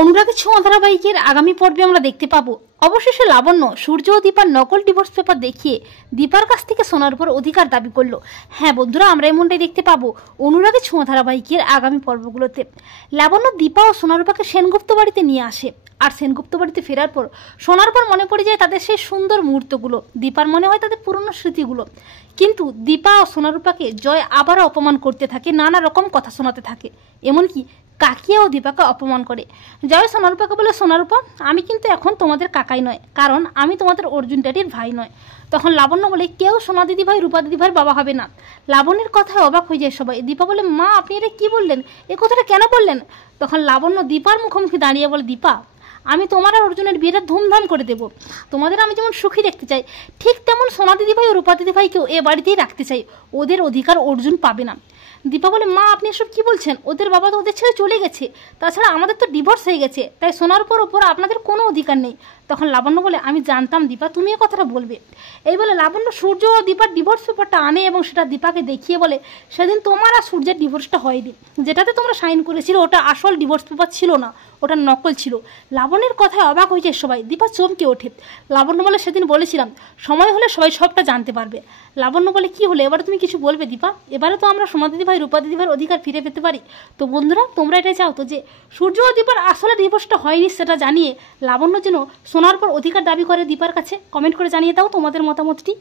অনুরাগের ছোঁয়া ধারাবাহিকের আগামী পর্বে আমরা দেখতে পাবো অবশেষে লাবণ্য সূর্য ও দীপার নকল ডিভোর্স পেপার দেখিয়ে দীপার কাছ থেকে সোনার উপর অধিকার দাবি করলো। হ্যাঁ বন্ধুরা, আমরা এমনটাই দেখতে পাবো অনুরাগের ছোঁয়া ধারাবাহিকের আগামী পর্বগুলোতে। লাবণ্য দীপা ও সোনারূপাকে সেনগুপ্ত বাড়িতে নিয়ে আসে, আর সেনগুপ্ত বাড়িতে ফেরার পর সোনার পর মনে পড়ে যায় তাদের সেই সুন্দর মুহূর্তগুলো, দীপার মনে হয় তাদের পুরনো স্মৃতিগুলো। কিন্তু দীপা ও সোনারূপাকে জয় আবারও অপমান করতে থাকে, নানা রকম কথা শোনাতে থাকে, এমনকি কাকিয়া ও দীপাকে অপমান করে। জয় সোনারূপাকে বলে, সোনারূপা আমি কিন্তু এখন তোমাদের কাকাই নয়, কারণ আমি তোমাদের অর্জুন ড্যাডির ভাই নয়। তখন লাবণ্য বলে, কেউ সোনা দিদি ভাই রূপা দিদি ভাইয়ের বাবা হবে না। লাবণ্যের কথায় অবাক হয়ে যায় সবাই। দীপা বলে, মা আপনি এটা কি বললেন, এ কথাটা কেন বললেন? তখন লাবণ্য দীপার মুখোমুখি দাঁড়িয়ে বলে, দীপা আমি তোমার আর অর্জুনের বিয়েটা ধুমধাম করে দেবো। তোমাদের আমি যেমন সুখী দেখতে চাই, ঠিক তেমন সোনা দিদিভাই ও রূপা দিদিভাইকেও এ বাড়িতেই রাখতে চাই। ওদের অধিকার অর্জুন পাবে না। দীপা বলে, মা আপনি এসব কি বলছেন? ওদের বাবা তো ওদের ছেড়ে চলে গেছে, তাছাড়া আমাদের তো ডিভোর্স হয়ে গেছে, তাই সোনার ওপর আপনাদের কোনো অধিকার নেই। তখন লাবণ্য বলে, আমি জানতাম দীপা তুমি এ কথাটা বলবে। এই বলে লাবণ্য সূর্য ও দীপার ডিভোর্স পেপারটা আনে এবং সেটা দীপাকে দেখিয়ে বলে, সেদিন তোমার আর সূর্যের ডিভোর্সটা হয়নি, যেটাতে তোমরা সাইন করেছিল ওটা আসল ডিভোর্স পেপার ছিল না, ওটা নকল ছিল। লাবণ্যের কথায় অবাক হয়ে যায় সবাই। দীপা চমকে ওঠে। লাবণ্য বলে, সেদিন বলেছিলাম সময় হলে সবাই সবটা জানতে পারবে। লাবণ্য বলে, কি হলো এবারে তুমি কিছু বলবে দীপা? এবারে তো আমরা সোনা দিদিভাই রূপা দিদিভাইয়ের অধিকার ফিরে পেতে পারি। তো বন্ধুরা, তোমরা এটা চাও তো যে সূর্য ও দীপার আসলে ডিভোর্সটা হয়নি সেটা জানিয়ে লাবণ্য যেন সোনার পর অধিকার দাবি করে দীপার কাছে? কমেন্ট করে জানিয়ে দাও তোমাদের মতামতটি।